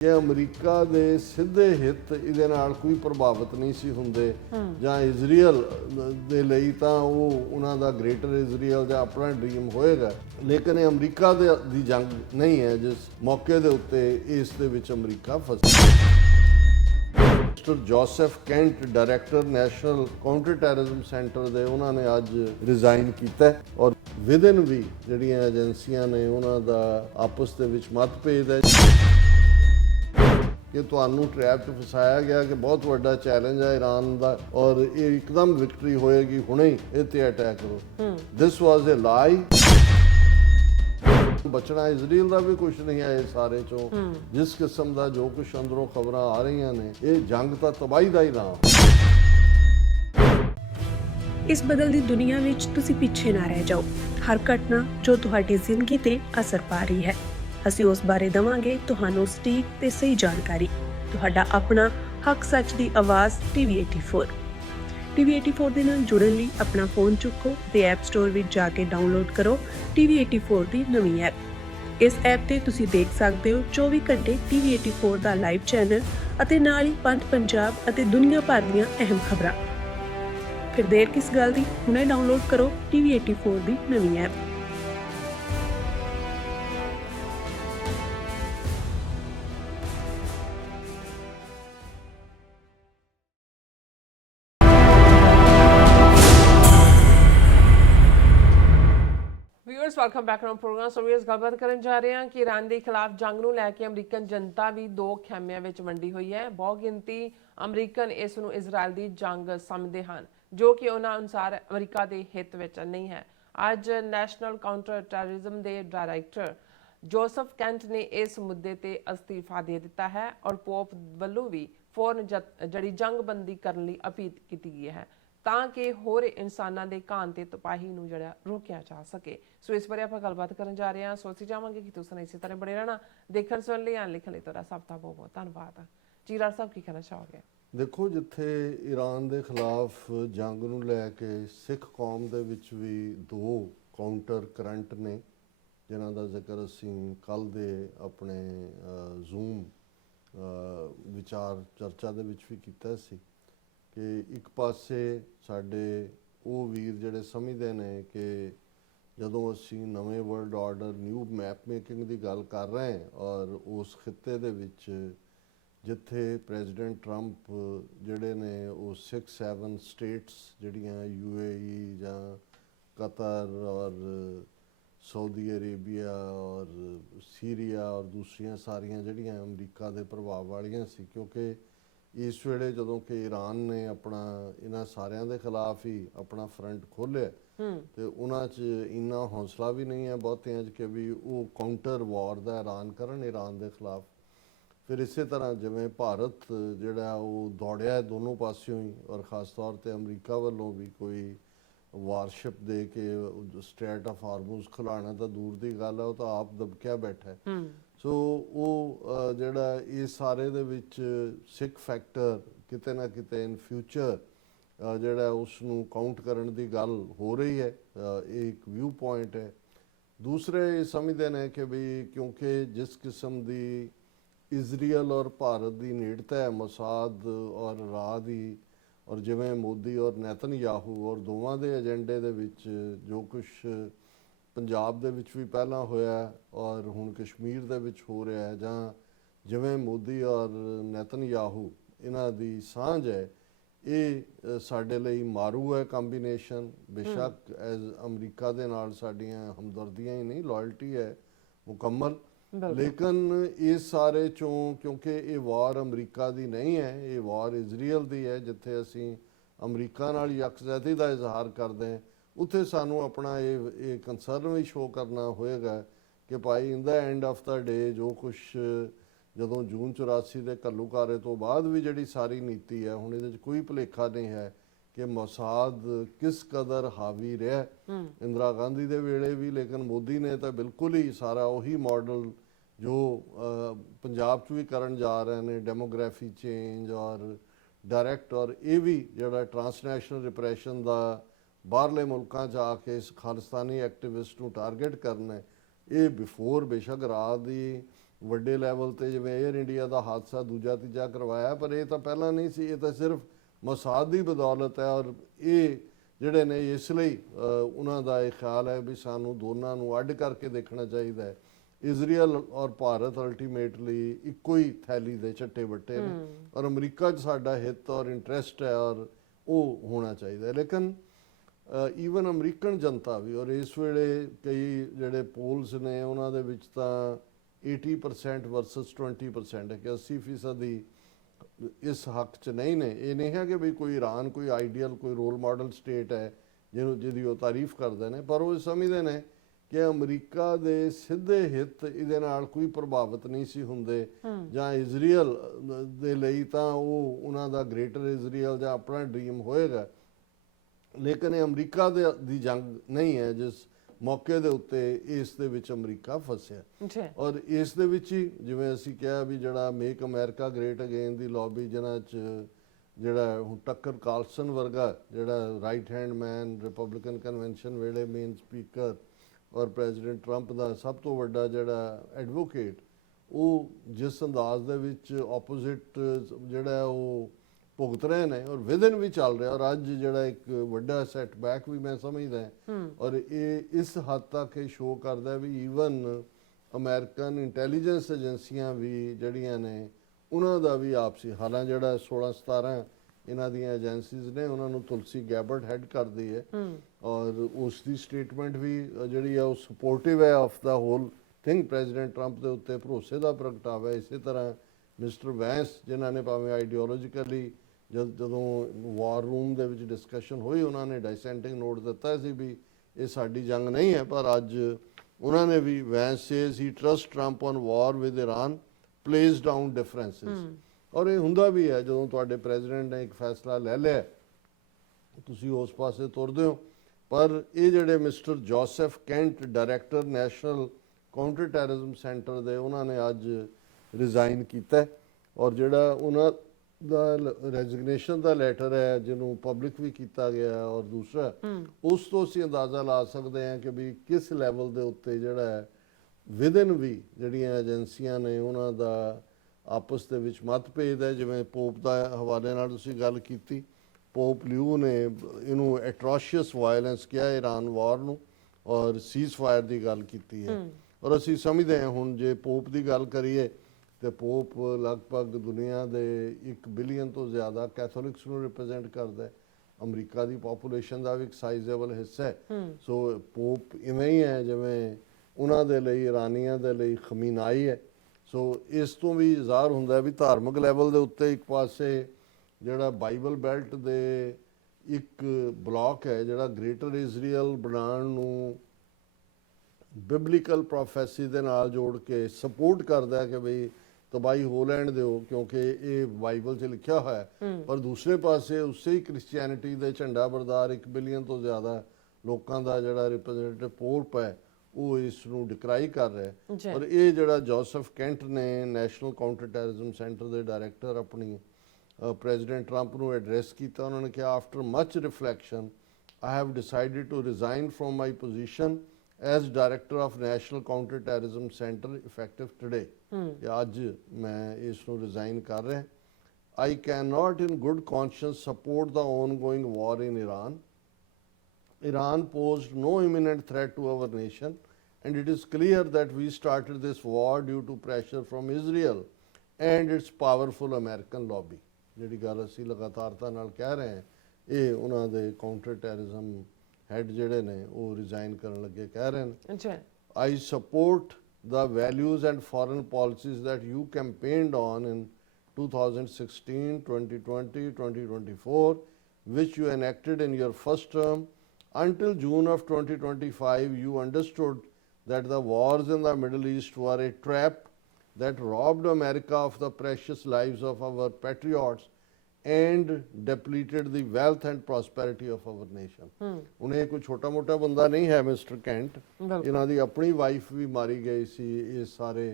ਕਿ ਅਮਰੀਕਾ ਦੇ ਸਿੱਧੇ ਹਿੱਤ ਇਹਦੇ ਨਾਲ ਕੋਈ ਪ੍ਰਭਾਵਿਤ ਨਹੀਂ ਸੀ ਹੁੰਦੇ ਜਾਂ ਇਜ਼ਰਾਈਲ ਦੇ ਲਈ ਤਾਂ ਉਹ ਉਹਨਾਂ ਦਾ ਗ੍ਰੇਟਰ ਇਜ਼ਰਾਈਲ ਜਾਂ ਆਪਣਾ ਡ੍ਰੀਮ ਹੋਏਗਾ, ਲੇਕਿਨ ਇਹ ਅਮਰੀਕਾ ਦੀ ਜੰਗ ਨਹੀਂ ਹੈ ਜਿਸ ਮੌਕੇ ਦੇ ਉੱਤੇ ਇਸ ਦੇ ਵਿੱਚ ਅਮਰੀਕਾ ਫਸਿਆ। Mister Joseph cantt director national Counter Terrorism Centre ਦੇ ਉਹਨਾਂ ਨੇ ਅੱਜ ਰਿਜ਼ਾਈਨ ਕੀਤਾ ਔਰ ਵਿਦਿਨ ਵੀ ਜਿਹੜੀਆਂ ਏਜੰਸੀਆਂ ਨੇ ਉਹਨਾਂ ਦਾ ਆਪਸ ਦੇ ਵਿੱਚ ਮਤਭੇਦ ਹੈ ਕਿ ਤੁਹਾਨੂੰ ਟ੍ਰੈਪ 'ਚ ਫਸਾਇਆ ਗਿਆ ਕਿ ਬਹੁਤ ਵੱਡਾ ਚੈਲੰਜ ਹੈ ਈਰਾਨ ਦਾ ਔਰ ਇਹ ਇੱਕਦਮ ਵਿਕਟਰੀ ਹੋਏਗੀ, ਹੁਣੇ ਹੀ ਇਹ 'ਤੇ ਅਟੈਕ ਕਰੋ। ਦਿਸ ਵਾਜ਼ ਏ ਲਾਈ। ਬਚਣਾ ਇਜ਼ਰਾਈਲ ਦਾ ਵੀ ਕੁਝ ਨਹੀਂ ਹੈ ਇਹ ਸਾਰੇ ਚੋਂ। ਜਿਸ ਕਿਸਮ ਦਾ ਜੋ ਕੁਝ ਅੰਦਰੋਂ ਖਬਰਾਂ ਆ ਰਹੀਆਂ ਨੇ, ਇਹ ਜੰਗ ਤਾਂ ਤਬਾਹੀ ਦਾ ਹੀ ਨਾਮ। ਇਸ ਬਦਲਦੀ ਦੁਨੀਆ ਵਿੱਚ ਤੁਸੀਂ ਪਿੱਛੇ ਨਾ ਰਹਿ ਜਾਓ। ਹਰ ਘਟਨਾ ਜੋ ਤੁਹਾਡੀ ਜ਼ਿੰਦਗੀ ਤੇ ਅਸਰ ਪਾ ਰਹੀ ਹੈ, ਅਸੀਂ ਉਸ ਬਾਰੇ ਦਵਾਂਗੇ ਤੁਹਾਨੂੰ ਸਟੀਕ ਤੇ ਸਹੀ ਜਾਣਕਾਰੀ। ਤੁਹਾਡਾ ਆਪਣਾ ਹੱਕ ਸੱਚ ਦੀ ਆਵਾਜ਼ TV84। TV84 ਦੇ ਨਾਲ ਜੁੜਨ ਲਈ ਆਪਣਾ ਫੋਨ ਚੁੱਕੋ ਤੇ ਐਪ ਸਟੋਰ ਵਿੱਚ ਜਾ ਕੇ ਡਾਊਨਲੋਡ ਕਰੋ TV84 ਦੀ ਨਵੀਂ ਐਪ। ਇਸ ਐਪ ਤੇ ਤੁਸੀਂ ਦੇਖ ਸਕਦੇ ਹੋ 24 ਘੰਟੇ TV84 ਦਾ ਲਾਈਵ ਚੈਨਲ ਅਤੇ ਨਾਲ ਹੀ ਪੰਜ ਪੰਜਾਬ ਅਤੇ ਦੁਨੀਆ ਭਰ ਦੀਆਂ ਅਹਿਮ ਖਬਰਾਂ। ਫਿਰ ਦੇਰ ਕਿਸ ਗੱਲ ਦੀ, ਹੁਣੇ ਡਾਊਨਲੋਡ ਕਰੋ TV84 ਦੀ ਨਵੀਂ ਐਪ। Viewers welcome back to programme. So viewers ਗੱਲਬਾਤ ਕਰਨ ਜਾ ਰਹੇ ਹਾਂ ਕਿ ਈਰਾਨ ਦੇ ਖਿਲਾਫ ਜੰਗ ਨੂੰ ਲੈ ਕੇ ਅਮਰੀਕਨ ਜਨਤਾ ਵੀ ਦੋ ਖੈਮਿਆਂ ਵਿੱਚ ਵੰਡੀ ਹੋਈ ਹੈ। ਬਹੁਤ ਗਿਣਤੀ ਅਮਰੀਕਨ ਇਸ ਨੂੰ ਇਜ਼ਰਾਈਲ ਦੀ ਜੰਗ ਸਮਝਦੇ ਹਨ, ਜੋ ਕਿ ਉਹਨਾਂ ਅਨੁਸਾਰ ਅਮਰੀਕਾ ਦੇ ਹਿੱਤ ਵਿੱਚ ਨਹੀਂ ਹੈ। ਅੱਜ ਨੈਸ਼ਨਲ ਕਾਊਂਟਰ ਟੈਰਰਿਜ਼ਮ ਦੇ ਡਾਇਰੈਕਟਰ ਜੋਸਫ ਕੈਂਟ ਨੇ ਇਸ ਮੁੱਦੇ ਤੇ ਅਸਤੀਫਾ ਦੇ ਦਿੱਤਾ ਹੈ ਔਰ ਪੋਪ ਵੱਲੋਂ ਵੀ ਫੌਰਨ ਜਿਹੜੀ ਜੰਗਬੰਦੀ ਕਰਨ ਲਈ ਅਪੀਲ ਕੀਤੀ ਗਈ ਹੈ ਤਾਂ ਕਿ ਹੋਰ ਇਨਸਾਨਾਂ ਦੇ ਘਾਣ ਤੇ ਤਬਾਹੀ ਨੂੰ ਜਿਹੜਾ ਰੋਕਿਆ ਜਾ ਸਕੇ। ਸੋ ਇਸ ਬਾਰੇ ਆਪਾਂ ਗੱਲਬਾਤ ਕਰਨ ਜਾ ਰਹੇ ਹਾਂ। ਸੋਚੀ ਜਾਵਾਂਗੇ ਕਿ ਤੁਸੀਂ ਇਸੇ ਤਰ੍ਹਾਂ ਬਣੇ ਰਹਿਣਾ। ਦੇਖਣ ਸੁਣਨ ਲਈ ਲਿਖਣ ਲਈ ਤੁਹਾਡਾ ਸਭ ਦਾ ਬਹੁਤ ਬਹੁਤ ਧੰਨਵਾਦ। ਚੀਰਾ ਸਾਹਿਬ ਕੀ ਕਹਿਣਾ ਚਾਹੋਗੇ? ਦੇਖੋ, ਜਿੱਥੇ ਈਰਾਨ ਦੇ ਖਿਲਾਫ ਜੰਗ ਨੂੰ ਲੈ ਕੇ ਸਿੱਖ ਕੌਮ ਦੇ ਵਿੱਚ ਵੀ ਦੋ ਕਾਊਂਟਰ ਕਰੰਟ ਨੇ, ਜਿਨ੍ਹਾਂ ਦਾ ਜ਼ਿਕਰ ਅਸੀਂ ਕੱਲ੍ਹ ਦੇ ਆਪਣੇ ਜ਼ੂਮ ਵਿਚਾਰ ਚਰਚਾ ਦੇ ਵਿੱਚ ਵੀ ਕੀਤਾ ਸੀ ਕਿ ਇੱਕ ਪਾਸੇ ਸਾਡੇ ਉਹ ਵੀਰ ਜਿਹੜੇ ਸਮਝਦੇ ਨੇ ਕਿ ਜਦੋਂ ਅਸੀਂ ਨਵੇਂ world order new map making ਦੀ ਗੱਲ ਕਰ ਰਹੇ ਹਾਂ ਔਰ ਉਸ ਖਿੱਤੇ ਦੇ ਵਿੱਚ ਜਿੱਥੇ ਪ੍ਰੈਜ਼ੀਡੈਂਟ ਟਰੰਪ ਜਿਹੜੇ ਨੇ ਉਹ 6-7 ਸਟੇਟਸ ਜਿਹੜੀਆਂ UAE ਜਾਂ ਕਤਰ ਔਰ ਸਾਊਦੀ ਅਰੇਬੀਆ ਔਰ ਸੀਰੀਆ ਔਰ ਦੂਸਰੀਆਂ ਸਾਰੀਆਂ ਜਿਹੜੀਆਂ ਅਮਰੀਕਾ ਦੇ ਪ੍ਰਭਾਵ ਵਾਲੀਆਂ ਸੀ, ਕਿਉਂਕਿ ਇਸ ਵੇਲੇ ਜਦੋਂ ਕਿ ਈਰਾਨ ਨੇ ਆਪਣਾ ਇਹਨਾਂ ਸਾਰਿਆਂ ਦੇ ਖਿਲਾਫ ਹੀ ਆਪਣਾ ਫਰੰਟ ਖੋਲ੍ਹਿਆ ਤੇ ਉਹਨਾਂ 'ਚ ਇੰਨਾ ਹੌਸਲਾ ਵੀ ਨਹੀਂ ਹੈ ਬਹੁਤਿਆਂ 'ਚ ਕਿ ਵੀ ਉਹ ਕਾਊਂਟਰ ਵਾਰ ਦਾ ਐਲਾਨ ਕਰਨ ਈਰਾਨ ਦੇ ਖਿਲਾਫ। ਫਿਰ ਇਸੇ ਤਰ੍ਹਾਂ ਜਿਵੇਂ ਭਾਰਤ ਜਿਹੜਾ ਉਹ ਦੌੜਿਆ ਦੋਨੋਂ ਪਾਸਿਓਂ ਹੀ ਔਰ ਖ਼ਾਸ ਤੌਰ 'ਤੇ ਅਮਰੀਕਾ ਵੱਲੋਂ ਵੀ ਕੋਈ ਵਾਰਸ਼ਿਪ ਦੇ ਕੇ ਸਟ੍ਰੇਟ ਆਫ ਹਾਰਮੂਜ਼ ਖੁਲਾਉਣਾ ਤਾਂ ਦੂਰ ਦੀ ਗੱਲ ਹੈ, ਉਹ ਤਾਂ ਆਪ ਦਬਕਿਆ ਬੈਠਾ। ਸੋ ਉਹ ਜਿਹੜਾ ਇਹ ਸਾਰੇ ਦੇ ਵਿੱਚ ਸਿੱਖ ਫੈਕਟਰ ਕਿਤੇ ਨਾ ਕਿਤੇ ਇਨ ਫਿਊਚਰ ਜਿਹੜਾ ਉਸ ਨੂੰ ਕਾਊਂਟ ਕਰਨ ਦੀ ਗੱਲ ਹੋ ਰਹੀ ਹੈ। ਇਹ ਇੱਕ ਵਿਊ ਪੁਆਇੰਟ ਹੈ। ਦੂਸਰੇ ਸਮਝਦੇ ਨੇ ਕਿ ਵੀ ਕਿਉਂਕਿ ਜਿਸ ਕਿਸਮ ਦੀ ਇਜ਼ਰਾਈਲ ਔਰ ਭਾਰਤ ਦੀ ਨੇੜਤਾ ਹੈ ਮੋਸਾਦ ਔਰ ਰਾਹ ਦੀ, ਔਰ ਜਿਵੇਂ ਮੋਦੀ ਔਰ ਨੇਤਨਯਾਹੂ ਔਰ ਦੋਵਾਂ ਦੇ ਏਜੰਡੇ ਦੇ ਵਿੱਚ ਜੋ ਕੁਛ ਪੰਜਾਬ ਦੇ ਵਿੱਚ ਵੀ ਪਹਿਲਾਂ ਹੋਇਆ ਔਰ ਹੁਣ ਕਸ਼ਮੀਰ ਦੇ ਵਿੱਚ ਹੋ ਰਿਹਾ ਹੈ, ਜਾਂ ਜਿਵੇਂ ਮੋਦੀ ਔਰ ਨੇਤਨਯਾਹੂ ਇਹਨਾਂ ਦੀ ਸਾਂਝ ਹੈ, ਇਹ ਸਾਡੇ ਲਈ ਮਾਰੂ ਹੈ ਕੰਬੀਨੇਸ਼ਨ। ਬੇਸ਼ੱਕ ਐਜ਼ ਅਮਰੀਕਾ ਦੇ ਨਾਲ ਸਾਡੀਆਂ ਹਮਦਰਦੀਆਂ ਹੀ ਨਹੀਂ, ਲਾਇਲਟੀ ਹੈ ਮੁਕੰਮਲ, ਲੇਕਿਨ ਇਸ ਸਾਰੇ ਚੋਂ ਕਿਉਂਕਿ ਇਹ ਵਾਰ ਅਮਰੀਕਾ ਦੀ ਨਹੀਂ ਹੈ, ਇਹ ਵਾਰ ਇਜ਼ਰਾਈਲ ਦੀ ਹੈ, ਜਿੱਥੇ ਅਸੀਂ ਅਮਰੀਕਾ ਨਾਲ ਯਕਜਹਿਤੀ ਦਾ ਇਜ਼ਹਾਰ ਕਰਦੇ ਹਾਂ, ਉੱਥੇ ਸਾਨੂੰ ਆਪਣਾ ਇਹ ਕੰਸਰਨ ਵੀ ਸ਼ੋਅ ਕਰਨਾ ਹੋਏਗਾ ਕਿ ਭਾਈ ਇਨ ਦਾ ਐਂਡ ਆਫ ਦਾ ਡੇ ਜੋ ਕੁਛ ਜਦੋਂ ਜੂਨ 84 ਦੇ ਘੱਲੂਘਾਰੇ ਤੋਂ ਬਾਅਦ ਵੀ ਜਿਹੜੀ ਸਾਰੀ ਨੀਤੀ ਹੈ, ਹੁਣ ਇਹਦੇ 'ਚ ਕੋਈ ਭੁਲੇਖਾ ਨਹੀਂ ਹੈ ਕਿ ਮੋਸਾਦ ਕਿਸ ਕਦਰ ਹਾਵੀ ਰਿਹਾ ਇੰਦਰਾ ਗਾਂਧੀ ਦੇ ਵੇਲੇ ਵੀ, ਲੇਕਿਨ ਮੋਦੀ ਨੇ ਤਾਂ ਬਿਲਕੁਲ ਹੀ ਸਾਰਾ ਉਹੀ ਮਾਡਲ ਜੋ ਪੰਜਾਬ 'ਚ ਵੀ ਕਰਨ ਜਾ ਰਹੇ ਨੇ, ਡੈਮੋਗ੍ਰਾਫੀ ਚੇਂਜ ਔਰ ਡਾਇਰੈਕਟ ਔਰ ਇਹ ਵੀ ਜਿਹੜਾ ਟਰਾਂਸਨੈਸ਼ਨਲ ਰਿਪਰੈਸ਼ਨ ਦਾ ਬਾਹਰਲੇ ਮੁਲਕਾਂ 'ਚ ਆ ਕੇ ਇਸ ਖਾਲਿਸਤਾਨੀ ਐਕਟਿਵਿਸਟ ਨੂੰ ਟਾਰਗੇਟ ਕਰਨਾ, ਇਹ ਬਿਫੋਰ ਬੇਸ਼ੱਕ ਰਾਤ ਦੀ ਵੱਡੇ ਲੈਵਲ ਤੇ ਜਿਵੇਂ 에ਅਰ ਇੰਡੀਆ ਦਾ ਹਾਦਸਾ ਦੂਜਾ ਤੀਜਾ ਕਰਵਾਇਆ, ਪਰ ਇਹ ਤਾਂ ਪਹਿਲਾਂ ਨਹੀਂ ਸੀ, ਇਹ ਤਾਂ ਸਿਰਫ ਮਸਾਦ ਦੀ ਬਦੌਲਤ ਹੈ। ਔਰ ਇਹ ਜਿਹੜੇ ਨੇ ਇਸ ਲਈ ਉਹਨਾਂ ਦਾ ਇਹ ਖਿਆਲ ਹੈ ਵੀ ਸਾਨੂੰ ਦੋਨਾਂ ਨੂੰ ਅੱਡ ਕਰਕੇ ਦੇਖਣਾ ਚਾਹੀਦਾ ਹੈ। ਇਜ਼ਰਾਈਲ ਔਰ ਭਾਰਤ ਅਲਟੀਮੇਟਲੀ ਇੱਕੋ ਹੀ ਥੈਲੀ ਦੇ ਚੱਟੇ ਵੱਟੇ ਨੇ, ਔਰ ਅਮਰੀਕਾ 'ਚ ਸਾਡਾ ਹਿੱਤ ਔਰ ਇੰਟਰਸਟ ਹੈ ਔਰ ਉਹ ਹੋਣਾ ਚਾਹੀਦਾ ਹੈ। ਲੇਕਿਨ ਈਵਨ ਅਮਰੀਕਨ ਜਨਤਾ ਵੀ, ਔਰ ਇਸ ਵੇਲੇ ਕਈ ਜਿਹੜੇ ਪੋਲਸ ਨੇ ਉਹਨਾਂ ਦੇ ਵਿੱਚ ਤਾਂ 80% ਵਰਸਸ 20% ਹੈ ਕਿ 80% ਹੀ ਇਸ ਹੱਕ 'ਚ ਨਹੀਂ ਨੇ। ਇਹ ਨਹੀਂ ਹੈ ਕਿ ਵੀ ਕੋਈ ਈਰਾਨ ਕੋਈ ਆਈਡੀਅਲ ਕੋਈ ਰੋਲ ਮਾਡਲ ਸਟੇਟ ਹੈ ਜਿਹਦੀ ਉਹ ਤਾਰੀਫ ਕਰਦੇ ਨੇ, ਪਰ ਉਹ ਸਮਝਦੇ ਨੇ ਕਿ ਅਮਰੀਕਾ ਦੇ ਸਿੱਧੇ ਹਿੱਤ ਇਹਦੇ ਨਾਲ ਕੋਈ ਪ੍ਰਭਾਵਿਤ ਨਹੀਂ ਸੀ ਹੁੰਦੇ, ਜਾਂ ਇਜ਼ਰਾਈਲ ਦੇ ਲਈ ਤਾਂ ਉਹ ਉਹਨਾਂ ਦਾ ਗ੍ਰੇਟਰ ਇਜ਼ਰਾਈਲ ਜਾਂ ਆਪਣਾ ਡ੍ਰੀਮ ਹੋਏਗਾ। ਲੇਕਿਨ ਇਹ ਅਮਰੀਕਾ ਦੀ ਜੰਗ ਨਹੀਂ ਹੈ ਜਿਸ ਮੌਕੇ ਦੇ ਉੱਤੇ ਇਸ ਦੇ ਵਿੱਚ ਅਮਰੀਕਾ ਫਸਿਆ। ਔਰ ਇਸ ਦੇ ਵਿੱਚ ਹੀ ਜਿਵੇਂ ਅਸੀਂ ਕਿਹਾ ਵੀ ਜਿਹੜਾ ਮੇਕ ਅਮਰੀਕਾ ਗ੍ਰੇਟ ਅਗੇਨ ਦੀ ਲੌਬੀ, ਜਿਹਨਾਂ 'ਚ ਜਿਹੜਾ ਹੁਣ ਟੱਕਰ ਕਾਰਲਸਨ ਵਰਗਾ ਜਿਹੜਾ ਰਾਈਟ ਹੈਂਡ ਮੈਨ ਰਿਪਬਲਿਕਨ ਕਨਵੈਨਸ਼ਨ ਵੇਲੇ ਮੇਨ ਸਪੀਕਰ ਔਰ ਪ੍ਰੈਜ਼ੀਡੈਂਟ ਟਰੰਪ ਦਾ ਸਭ ਤੋਂ ਵੱਡਾ ਜਿਹੜਾ ਐਡਵੋਕੇਟ, ਉਹ ਜਿਸ ਅੰਦਾਜ਼ ਦੇ ਵਿੱਚ ਆਪੋਜ਼ਿਟ ਜਿਹੜਾ ਉਹ ਭੁਗਤ ਰਹੇ ਨੇ ਔਰ ਵਿਦਨ ਵੀ ਚੱਲ ਰਿਹਾ, ਔਰ ਅੱਜ ਜਿਹੜਾ ਇੱਕ ਵੱਡਾ ਸੈਟਬੈਕ ਵੀ ਮੈਂ ਸਮਝਦਾ, ਔਰ ਇਹ ਇਸ ਹੱਦ ਤੱਕ ਇਹ ਸ਼ੋਅ ਕਰਦਾ ਵੀ ਈਵਨ ਅਮਰੀਕਨ ਇੰਟੈਲੀਜੈਂਸ ਏਜੰਸੀਆਂ ਵੀ ਜਿਹੜੀਆਂ ਨੇ ਉਹਨਾਂ ਦਾ ਵੀ ਆਪਸੀ ਹਾਲਾਂ ਜਿਹੜਾ 16-17 ਇਹਨਾਂ ਦੀਆਂ ਏਜੰਸੀਜ਼ ਨੇ, ਉਹਨਾਂ ਨੂੰ ਤੁਲਸੀ ਗੈਬਰਟ ਹੈਡ ਕਰਦੀ ਹੈ, ਔਰ ਉਸ ਦੀ ਸਟੇਟਮੈਂਟ ਵੀ ਜਿਹੜੀ ਆ ਉਹ ਸਪੋਰਟਿਵ ਹੈ of the whole thing, president Trump ਦੇ ਉੱਤੇ ਭਰੋਸੇ ਦਾ ਪ੍ਰਗਟਾਵਾ। ਇਸੇ ਤਰ੍ਹਾਂ ਮਿਸਟਰ ਵੈਂਸ ਜਿਨ੍ਹਾਂ ਨੇ ਭਾਵੇਂ ਆਈਡੀਓਲੋਜੀਕਲੀ ਜਦੋਂ ਵਾਰ ਰੂਮ ਦੇ ਵਿੱਚ ਡਿਸਕਸ਼ਨ ਹੋਈ ਉਹਨਾਂ ਨੇ ਡਾਈਸੈਂਟਿੰਗ ਨੋਟ ਦਿੱਤਾ ਸੀ ਵੀ ਇਹ ਸਾਡੀ ਜੰਗ ਨਹੀਂ ਹੈ, ਪਰ ਅੱਜ ਉਹਨਾਂ ਨੇ ਵੀ Vance says he trust Trump on war with Iran places down differences. ਔਰ ਇਹ ਹੁੰਦਾ ਵੀ ਹੈ ਜਦੋਂ ਤੁਹਾਡੇ ਪ੍ਰੈਜ਼ੀਡੈਂਟ ਨੇ ਇੱਕ ਫੈਸਲਾ ਲੈ ਲਿਆ ਤੁਸੀਂ ਉਸ ਪਾਸੇ ਤੁਰਦੇ ਹੋ। ਪਰ ਇਹ ਜਿਹੜੇ mister Joseph cantt director national Counter Terrorism Centre ਦੇ, ਉਹਨਾਂ ਨੇ ਅੱਜ ਰਿਜ਼ਾਈਨ ਕੀਤਾ, ਔਰ ਜਿਹੜਾ ਉਹਨਾਂ ਦਾ ਰੈਜ਼ਿਗਨੇਸ਼ਨ ਦਾ ਲੈਟਰ ਹੈ ਜਿਹਨੂੰ ਪਬਲਿਕ ਵੀ ਕੀਤਾ ਗਿਆ, ਔਰ ਦੂਸਰਾ ਉਸ ਤੋਂ ਅਸੀਂ ਅੰਦਾਜ਼ਾ ਲਾ ਸਕਦੇ ਹਾਂ ਕਿ ਵੀ ਕਿਸ ਲੈਵਲ ਦੇ ਉੱਤੇ ਜਿਹੜਾ ਹੈ ਵਿਦਨ ਵੀ ਜਿਹੜੀਆਂ ਏਜੰਸੀਆਂ ਨੇ ਉਹਨਾਂ ਦਾ ਆਪਸ ਦੇ ਵਿੱਚ ਮਤਭੇਦ ਹੈ। ਜਿਵੇਂ ਪੋਪ ਦਾ ਹਵਾਲੇ ਨਾਲ ਤੁਸੀਂ ਗੱਲ ਕੀਤੀ, ਪੋਪ ਲਿਓ ਨੇ ਇਹਨੂੰ ਐਟਰੋਸ਼ੀਅਸ ਵਾਇਲੈਂਸ ਕਿਹਾ ਈਰਾਨ ਵਾਰ ਨੂੰ, ਔਰ ਸੀਜ਼ ਫਾਇਰ ਦੀ ਗੱਲ ਕੀਤੀ ਹੈ। ਔਰ ਅਸੀਂ ਸਮਝਦੇ ਹਾਂ ਹੁਣ ਜੇ ਪੋਪ ਦੀ ਗੱਲ ਕਰੀਏ ਤੇ ਪੋਪ ਲਗਭਗ ਦੁਨੀਆ ਦੇ 1 ਬਿਲੀਅਨ ਤੋਂ ਜ਼ਿਆਦਾ ਕੈਥੋਲਿਕਸ ਨੂੰ ਰਿਪਰੈਜ਼ੈਂਟ ਕਰਦਾ ਹੈ, ਅਮਰੀਕਾ ਦੀ ਪੋਪੂਲੇਸ਼ਨ ਦਾ ਵੀ ਇੱਕ ਸਾਈਜ਼ੇਬਲ ਹਿੱਸਾ ਹੈ। ਸੋ ਪੋਪ ਇਵੇਂ ਹੀ ਹੈ ਜਿਵੇਂ ਉਹਨਾਂ ਦੇ ਲਈ ਇਰਾਨੀਆਂ ਦੇ ਲਈ ਖਮੀਨਾਈ ਹੈ। ਸੋ ਇਸ ਤੋਂ ਵੀ ਜ਼ਾਹਰ ਹੁੰਦਾ ਵੀ ਧਾਰਮਿਕ ਲੈਵਲ ਦੇ ਉੱਤੇ ਇੱਕ ਪਾਸੇ ਜਿਹੜਾ ਬਾਈਬਲ ਬੈਲਟ ਦੇ ਇੱਕ ਬਲਾਕ ਹੈ ਜਿਹੜਾ ਗ੍ਰੇਟਰ ਇਜ਼ਰਾਈਲ ਬਣਾਉਣ ਨੂੰ ਬਿਬਲੀਕਲ ਪ੍ਰੋਫੈਸੀ ਦੇ ਨਾਲ ਜੋੜ ਕੇ ਸਪੋਰਟ ਕਰਦਾ ਕਿ ਬਈ ਤਬਾਹੀ ਹੋ ਲੈਣ ਦਿਓ ਕਿਉਂਕਿ ਇਹ ਬਾਈਬਲ 'ਚ ਲਿਖਿਆ ਹੋਇਆ ਹੈ, ਪਰ ਦੂਸਰੇ ਪਾਸੇ ਉਸੇ ਹੀ ਕ੍ਰਿਸਚੀਅਨਿਟੀ ਦੇ ਝੰਡਾ ਬਰਦਾਰ 1 ਬਿਲੀਅਨ ਤੋਂ ਜ਼ਿਆਦਾ ਲੋਕਾਂ ਦਾ ਜਿਹੜਾ ਰਿਪਰੈਜ਼ੈਂਟੇਟਿਵ ਪੋਪ ਹੈ ਉਹ ਇਸ ਨੂੰ ਡਿਕਰਾਈ ਕਰ ਰਿਹਾ। ਔਰ ਇਹ ਜਿਹੜਾ ਜੋਸਫ ਕੈਂਟ ਨੇ ਨੈਸ਼ਨਲ ਕਾਊਂਟਰ ਟੈਰਰਿਜ਼ਮ ਸੈਂਟਰ ਦੇ ਡਾਇਰੈਕਟਰ ਆਪਣੀ ਪ੍ਰੈਜ਼ੀਡੈਂਟ ਟਰੰਪ ਨੂੰ ਐਡਰੈਸ ਕੀਤਾ, ਉਹਨਾਂ ਨੇ ਕਿਹਾ after much reflection I have decided to resign from my position as director of National Counter Terrorism Centre effective today. ਅੱਜ ਮੈਂ ਇਸ ਨੂੰ ਰਿਜ਼ਾਈਨ ਕਰ ਰਿਹਾ। I cannot in good conscience support the ongoing war in Iran. Iran posed no imminent threat to our nation, and it is clear that we started this war due to pressure from Israel and its powerful American lobby. ਜਿਹੜੀ ਗੱਲ ਅਸੀਂ ਲਗਾਤਾਰਤਾ ਨਾਲ ਕਹਿ ਰਹੇ ਹਾਂ ਇਹ ਉਹਨਾਂ ਦੇ ਕਾਊਂਟਰ ਟੈਰਰਿਜ਼ਮ ਹੈਡ ਜਿਹੜੇ ਨੇ ਉਹ ਰਿਜ਼ਾਈਨ ਕਰਨ ਲੱਗੇ ਕਹਿ ਰਹੇ ਨੇ। I support the values and foreign policies that you campaigned on in 2016, 2020, 2024, which you enacted in your first term. Until June of 2025, you understood that the wars in the Middle East were a trap that robbed America of the precious lives of our patriots and depleted the wealth and prosperity of our nation. ਹੁਣ ਇਹ ਕੋਈ ਛੋਟਾ ਮੋਟਾ ਬੰਦਾ ਨਹੀਂ ਹੈ mister cantt, ਇਹਨਾਂ ਦੀ ਆਪਣੀ ਵਾਈਫ ਵੀ ਮਾਰੀ ਗਈ ਸੀ ਇਸ ਸਾਰੇ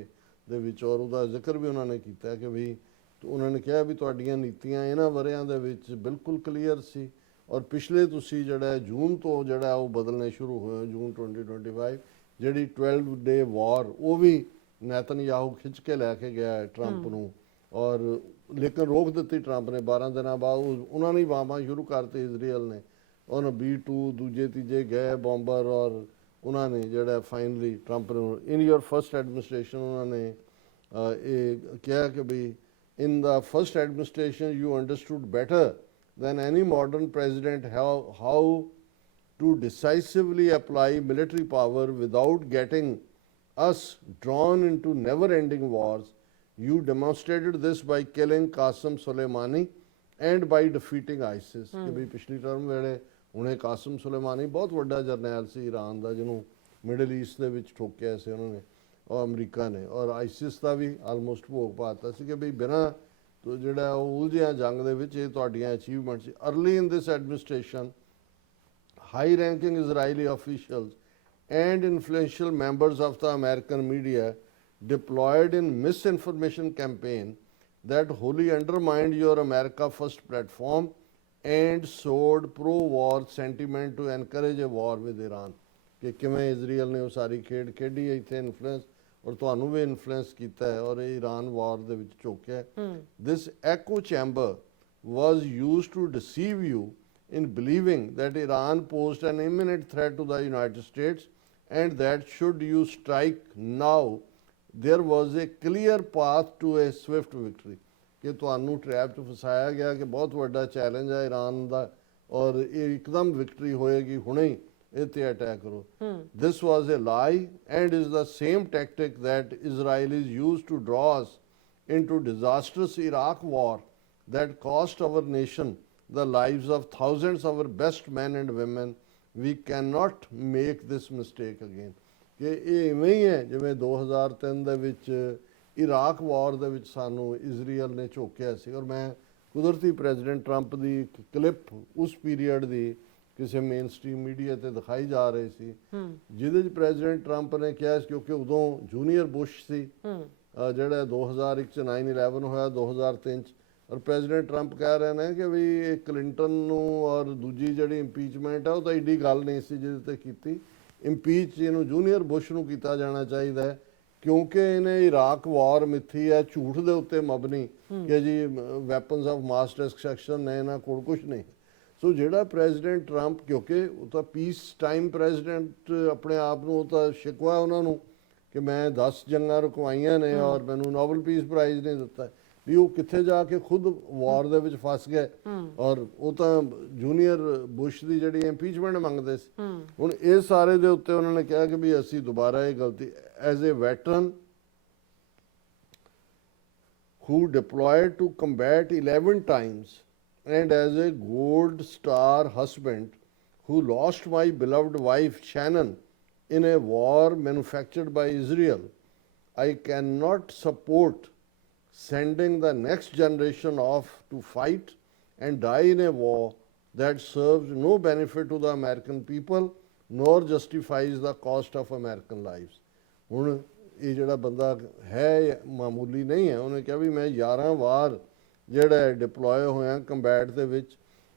ਦੇ ਵਿੱਚ, ਔਰ ਉਹਦਾ ਜ਼ਿਕਰ ਵੀ ਉਹਨਾਂ ਨੇ ਕੀਤਾ ਕਿ ਵੀ ਉਹਨਾਂ ਨੇ ਕਿਹਾ ਵੀ ਤੁਹਾਡੀਆਂ ਨੀਤੀਆਂ ਇਹਨਾਂ ਵਰਿਆਂ ਦੇ ਵਿੱਚ ਬਿਲਕੁਲ ਕਲੀਅਰ ਸੀ, ਔਰ ਪਿਛਲੇ ਤੁਸੀਂ ਜਿਹੜਾ ਜੂਨ ਤੋਂ ਜਿਹੜਾ ਉਹ ਬਦਲਣੇ ਸ਼ੁਰੂ ਹੋਏ ਜੂਨ 2025 ਜਿਹੜੀ 12 ਡੇ ਵਾਰ ਉਹ ਵੀ ਨੈਤਨਯਾਹੂ ਖਿੱਚ ਕੇ ਲੈ ਕੇ ਗਿਆ ਹੈ ਟਰੰਪ ਨੂੰ, ਔਰ ਲੇਕਿਨ ਰੋਕ ਦਿੱਤੀ ਟਰੰਪ ਨੇ। 12 ਦਿਨਾਂ ਬਾਅਦ ਉਹਨਾਂ ਨੇ ਵਾਹਵਾਂ ਸ਼ੁਰੂ ਕਰਤੀ ਇਜ਼ਰਾਈਲ ਨੇ, ਉਹਨਾਂ B-2 ਦੂਜੇ ਤੀਜੇ ਗਏ ਬੰਬਰ, ਔਰ ਉਹਨਾਂ ਨੇ ਜਿਹੜਾ ਫਾਈਨਲੀ ਟਰੰਪ ਨੂੰ ਇਨ ਯੋਰ ਫਸਟ ਐਡਮਿਨਿਸਟ੍ਰੇਸ਼ਨ ਉਹਨਾਂ ਨੇ ਇਹ ਕਿਹਾ ਕਿ ਵੀ in the first administration you understood better than any modern president how to decisively apply military power without getting us drawn into never-ending wars. You demonstrated this by killing Qasem Soleimani and by defeating ISIS. ਕਿ ਵੀ ਪਿਛਲੀ term ਵੇਲੇ ਹੁਣੇ ਕਾਸਮ ਸੁਲੇਮਾਨੀ ਬਹੁਤ ਵੱਡਾ ਜਰਨੈਲ ਸੀ Iran ਦਾ, ਜਿਹਨੂੰ middle East ਦੇ ਵਿੱਚ ਠੋਕਿਆ ਸੀ ਉਹਨਾਂ ਨੇ ਔਰ ਅਮਰੀਕਾ ਨੇ, ਔਰ ਆਈਸਿਸ ਦਾ ਵੀ ਆਲਮੋਸਟ ਭੋਗ ਪਾਤਾ ਸੀ ਕਿ ਵੀ ਬਿਨਾਂ ਜਿਹੜਾ ਉਹ ਉਲਝਿਆ ਜੰਗ ਦੇ ਵਿੱਚ ਇਹ ਤੁਹਾਡੀਆਂ achievement C. Early in this administration high ranking Israeli officials and influential members of the American media deployed in misinformation campaign that wholly undermined your America First platform and sowed pro-war sentiment to encourage a war with Iran. ਕਿ ਕਿਵੇਂ Israel ਨੇ ਉਹ ਸਾਰੀ ਖੇਡ ਖੇਡੀ ਇੱਥੇ influence, ਔਰ ਤੁਹਾਨੂੰ ਵੀ influence ਕੀਤਾ ਹੈ ਔਰ ਇਹ ਈਰਾਨ ਵਾਰ ਦੇ ਵਿੱਚ ਝੋਕਿਆ। This echo chamber was used to deceive you in believing that Iran posed an imminent threat to the United States and that should you strike now there was a clear path to a swift victory. ਕਿ ਤੁਹਾਨੂੰ trap 'ਚ ਫਸਾਇਆ ਗਿਆ ਕਿ ਬਹੁਤ ਵੱਡਾ challenge ਹੈ Iran ਦਾ ਔਰ ਇਹ ਇੱਕਦਮ ਵਿਕਟਰੀ ਹੋਏਗੀ, ਹੁਣੇ ਹੀ ਇਹ 'ਤੇ ਅਟੈਕ ਕਰੋ। This was a lie and is the same tactic that Israelis used to draw us into disastrous Iraq war that cost our nation the lives of thousands of our best men and women. We cannot make this mistake again. ਕਿ ਇਹ ਇਵੇਂ ਹੀ ਹੈ ਜਿਵੇਂ 2003 ਦੇ ਵਿੱਚ Iraq ਵਾਰ ਦੇ ਵਿੱਚ ਸਾਨੂੰ ਇਜ਼ਰਾਈਲ ਨੇ ਝੋਕਿਆ ਸੀ। ਔਰ ਮੈਂ ਕੁਦਰਤੀ ਪ੍ਰੈਜ਼ੀਡੈਂਟ ਟਰੰਪ ਦੀ ਇੱਕ ਕਲਿੱਪ ਉਸ ਪੀਰੀਅਡ ਦੀ ਕਿਸੇ ਮੇਨ ਸਟ੍ਰੀਮ ਮੀਡੀਆ ਤੇ ਦਿਖਾਈ ਜਾ ਰਹੀ ਸੀ, ਜਿਹਦੇ 'ਚ ਪ੍ਰੈਜ਼ੀਡੈਂਟ ਟਰੰਪ ਨੇ ਕਿਹਾ ਸੀ, ਕਿਉਂਕਿ ਉਦੋਂ ਜੂਨੀਅਰ ਬੁਸ਼ ਸੀ ਜਿਹੜਾ 2001 'ਚ 9/11 ਹੋਇਆ 2003 'ਚ, ਔਰ ਪ੍ਰੈਜ਼ੀਡੈਂਟ ਟਰੰਪ ਕਹਿ ਰਹੇ ਨੇ ਕਿ ਵੀ ਇਹ ਕਲਿੰਟਨ ਨੂੰ ਔਰ ਦੂਜੀ ਜਿਹੜੀ ਇੰਪੀਚਮੈਂਟ ਹੈ ਉਹ ਤਾਂ ਏਡੀ ਗੱਲ ਨਹੀਂ ਸੀ ਜਿਹਦੇ 'ਤੇ ਕੀਤੀ। ਇੰਪੀਚ ਇਹਨੂੰ ਜੂਨੀਅਰ ਬੁਸ਼ ਨੂੰ ਕੀਤਾ ਜਾਣਾ ਚਾਹੀਦਾ ਹੈ ਕਿਉਂਕਿ ਇਹਨੇ ਇਰਾਕ ਵਾਰ ਮਿੱਥੀ ਹੈ ਝੂਠ ਦੇ ਉੱਤੇ ਮਬਨੀ ਕਿ ਜੀ ਵੈਪਨਸ ਆਫ ਮਾਸ ਡਿਸਟਰਕਸ਼ਨ ਨੇ, ਇਹਨਾਂ ਕੋਲ ਕੁਛ ਨਹੀਂ। ਸੋ ਜਿਹੜਾ ਪ੍ਰੈਜ਼ੀਡੈਂਟ ਟਰੰਪ, ਕਿਉਂਕਿ ਉਹ ਤਾਂ ਪੀਸ ਟਾਈਮ ਪ੍ਰੈਜ਼ੀਡੈਂਟ ਆਪਣੇ ਆਪ ਨੂੰ, ਉਹ ਤਾਂ ਸ਼ਿਕਵਾ ਉਹਨਾਂ ਨੂੰ ਕਿ ਮੈਂ 10 ਜੰਗਾਂ ਰੁਕਵਾਈਆਂ ਨੇ ਔਰ ਮੈਨੂੰ ਨੋਬਲ ਪੀਸ ਪ੍ਰਾਈਜ਼ ਨਹੀਂ ਦਿੱਤਾ, ਵੀ ਉਹ ਕਿੱਥੇ ਜਾ ਕੇ ਖੁਦ ਵਾਰ ਦੇ ਵਿੱਚ ਫਸ ਗਏ ਔਰ ਉਹ ਤਾਂ ਜੂਨੀਅਰ ਬੁਸ਼ ਦੀ ਜਿਹੜੀ ਇੰਪੀਚਮੈਂਟ ਮੰਗਦੇ ਸੀ। ਹੁਣ ਇਹ ਸਾਰੇ ਦੇ ਉੱਤੇ ਉਹਨਾਂ ਨੇ ਕਿਹਾ ਕਿ ਵੀ ਅਸੀਂ ਦੁਬਾਰਾ ਇਹ ਗਲਤੀ as a veteran who deployed to combat 11 times and as a gold star husband who lost my beloved wife Shannon in a war manufactured by Israel, I cannot support sending the next generation off to fight and die in a war that serves no benefit to the American people nor justifies the cost of American lives. ਹੁਣ ਇਹ ਜਿਹੜਾ ਬੰਦਾ ਹੈ ਮਾਮੂਲੀ ਨਹੀਂ ਹੈ, ਉਹਨੇ ਕਿਹਾ ਵੀ ਮੈਂ 11 ਵਾਰ ਜਿਹੜਾ ਡਿਪਲੋਏ ਹੋਇਆ ਕੰਬੈਟ ਦੇ ਵਿੱਚ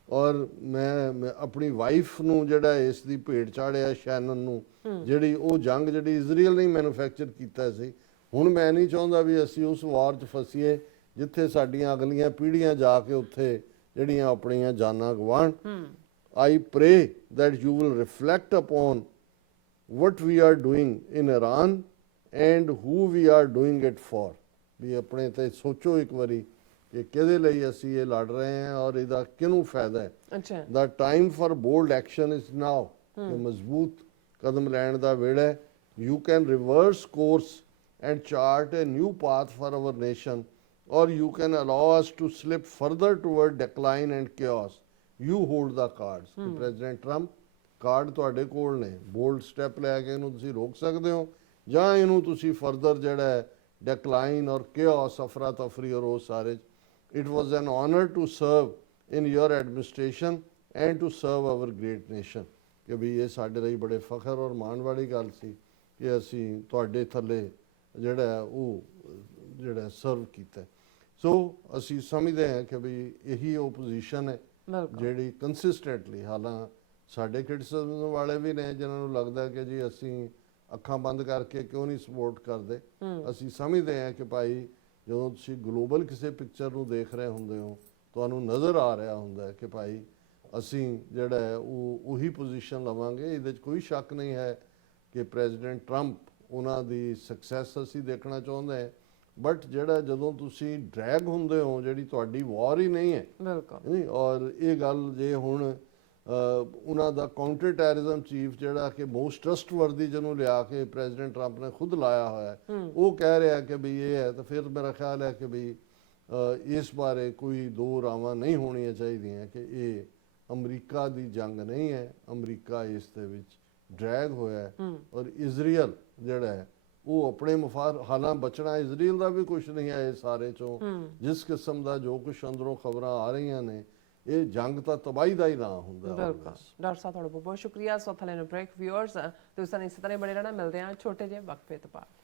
ਔਰ ਮੈਂ ਆਪਣੀ ਵਾਈਫ ਨੂੰ ਜਿਹੜਾ ਇਸ ਦੀ ਭੇਟ ਚਾੜਿਆ ਸ਼ੈਨਨ ਨੂੰ, ਜਿਹੜੀ ਉਹ ਜੰਗ ਜਿਹੜੀ ਇਜ਼ਰਾਈਲ ਨੇ ਮੈਨੂਫੈਕਚਰ ਕੀਤਾ ਸੀ। ਹੁਣ ਮੈਂ ਨਹੀਂ ਚਾਹੁੰਦਾ ਵੀ ਅਸੀਂ ਉਸ ਵਾਰ 'ਚ ਫਸੀਏ ਜਿੱਥੇ ਸਾਡੀਆਂ ਅਗਲੀਆਂ ਪੀੜ੍ਹੀਆਂ ਜਾ ਕੇ ਉੱਥੇ ਜਿਹੜੀਆਂ ਆਪਣੀਆਂ ਜਾਨਾਂ ਗਵਾਉਣ। I pray that you will reflect upon what we are doing in Iran and who we are doing it for. ਵੀ ਆਪਣੇ ਤੇ ਸੋਚੋ ਇੱਕ ਵਾਰੀ ਕਿ ਕਿਹਦੇ ਲਈ ਅਸੀਂ ਇਹ ਲੜ ਰਹੇ ਹਾਂ ਔਰ ਇਹਦਾ ਕਿਹਨੂੰ ਫਾਇਦਾ ਹੈ। ਅੱਛਾ, The time for bold action is now. ਕਿ ਮਜ਼ਬੂਤ ਕਦਮ ਲੈਣ ਦਾ ਵੇੜਾ ਹੈ। You can reverse course and chart a new path for our nation, or you can allow us to slip further toward decline and chaos. You hold the cards. President Trump, card ਤੁਹਾਡੇ ਕੋਲ ਨੇ, bold step ਲੈ ਕੇ ਇਹਨੂੰ ਤੁਸੀਂ ਰੋਕ ਸਕਦੇ ਹੋ ਜਾਂ ਇਹਨੂੰ ਤੁਸੀਂ ਫਰਦਰ ਜਿਹੜਾ ਹੈ ਡਿਕਲਾਈਨ ਔਰ chaos ਅਫਰਾ ਤਫਰੀ ਔਰ ਉਹ ਸਾਰੇ। It was an honor to serve in your administration and to serve our great nation. ਕਿ ਵੀ ਇਹ ਸਾਡੇ ਲਈ ਬੜੇ ਫਖਰ ਔਰ ਮਾਣ ਵਾਲੀ ਗੱਲ ਸੀ ਕਿ ਅਸੀਂ ਤੁਹਾਡੇ ਥੱਲੇ ਜਿਹੜਾ ਉਹ ਜਿਹੜਾ ਸਰਵ ਕੀਤਾ। ਸੋ ਅਸੀਂ ਸਮਝਦੇ ਹਾਂ ਕਿ ਵੀ ਇਹੀ ਉਹ ਪੋਜੀਸ਼ਨ ਹੈ ਜਿਹੜੀ ਕੰਸਿਸਟੈਂਟਲੀ, ਹਾਲਾਂ ਸਾਡੇ ਕ੍ਰਿਟਿਸਿਜ਼ਮ ਵਾਲੇ ਵੀ ਨੇ ਜਿਨ੍ਹਾਂ ਨੂੰ ਲੱਗਦਾ ਕਿ ਜੀ ਅਸੀਂ ਅੱਖਾਂ ਬੰਦ ਕਰਕੇ ਕਿਉਂ ਨਹੀਂ ਸਪੋਰਟ ਕਰਦੇ। ਅਸੀਂ ਸਮਝਦੇ ਹਾਂ ਕਿ ਭਾਈ ਜਦੋਂ ਤੁਸੀਂ ਗਲੋਬਲ ਕਿਸੇ ਪਿਕਚਰ ਨੂੰ ਦੇਖ ਰਹੇ ਹੁੰਦੇ ਹੋ, ਤੁਹਾਨੂੰ ਨਜ਼ਰ ਆ ਰਿਹਾ ਹੁੰਦਾ ਹੈ ਕਿ ਭਾਈ ਅਸੀਂ ਜਿਹੜਾ ਹੈ ਉਹ ਉਹੀ ਪੋਜੀਸ਼ਨ ਲਵਾਂਗੇ। ਇਹਦੇ 'ਚ ਕੋਈ ਸ਼ੱਕ ਨਹੀਂ ਹੈ ਕਿ ਪ੍ਰੈਜ਼ੀਡੈਂਟ ਟਰੰਪ ਉਹਨਾਂ ਦੀ ਸਕਸੈਸ ਅਸੀਂ ਦੇਖਣਾ ਚਾਹੁੰਦੇ ਹਾਂ, ਬਟ ਜਿਹੜਾ ਜਦੋਂ ਤੁਸੀਂ ਡਰੈਗ ਹੁੰਦੇ ਹੋ, ਜਿਹੜੀ ਤੁਹਾਡੀ ਵਾਰ ਹੀ ਨਹੀਂ ਹੈ ਬਿਲਕੁਲ ਨਹੀਂ। ਔਰ ਇਹ ਗੱਲ ਜੇ ਹੁਣ ਉਹਨਾਂ ਦਾ ਕਾਊਂਟਰ ਟੈਰਰਿਜ਼ਮ ਚੀਫ ਜਿਹੜਾ ਕਿ ਮੋਸਟ ਟਰਸਟਵਰਦੀ ਜਿਹਨੂੰ ਲਿਆ ਕੇ ਪ੍ਰੈਜ਼ੀਡੈਂਟ ਟਰੰਪ ਨੇ ਖੁਦ ਲਾਇਆ ਹੋਇਆ ਹੈ, ਉਹ ਕਹਿ ਰਿਹਾ ਕਿ ਵੀ ਇਹ ਹੈ, ਤਾਂ ਫਿਰ ਮੇਰਾ ਖਿਆਲ ਹੈ ਕਿ ਵੀ ਇਸ ਬਾਰੇ ਕੋਈ ਦੋ ਰਾਵਾਂ ਨਹੀਂ ਹੋਣੀਆਂ ਚਾਹੀਦੀਆਂ ਕਿ ਇਹ ਅਮਰੀਕਾ ਦੀ ਜੰਗ ਨਹੀਂ ਹੈ। ਅਮਰੀਕਾ ਇਸ ਦੇ ਵਿੱਚ ਡਰੈਗ ਹੋਇਆ ਹੈ ਔਰ ਇਜ਼ਰਾਈਲ ਜਿਹੜਾ ਹੈ ਉਹ ਆਪਣੇ ਮਫਾਦ ਹਾਲਾਂ ਬਚਣਾ। ਇਜ਼ਰਾਈਲ ਦਾ ਵੀ ਕੁਝ ਨਹੀਂ ਹੈ ਇਹ ਸਾਰੇ ਚੋਂ। ਜਿਸ ਕਿਸਮ ਦਾ ਜੋ ਕੁਝ ਅੰਦਰੋਂ ਖਬਰਾਂ ਆ ਰਹੀਆਂ ਨੇ, ਇਹ ਜੰਗ ਤਾਂ ਤਬਾਹੀ ਦਾ ਹੀ ਨਾਂ ਹੁੰਦਾ। ਬਿਲਕੁਲ ਡਾਕਟਰ ਸਾਹਿਬ ਤੁਹਾਡਾ ਬਹੁਤ ਬਹੁਤ ਸ਼ੁਕਰੀਆ। ਸੋ ਥਲੇ ਨੂੰ ਬ੍ਰੇਕ ਵਿਊਅਰਸ ਤੁਸੀਂ ਇਸੇ ਤਰ੍ਹਾਂ ਬਣੇ ਰਹਿਣਾ। ਮਿਲਦੇ ਹਾਂ ਛੋਟੇ ਜਿਹੇ ਵਕਫੇ ਤੋਂ ਬਾਅਦ।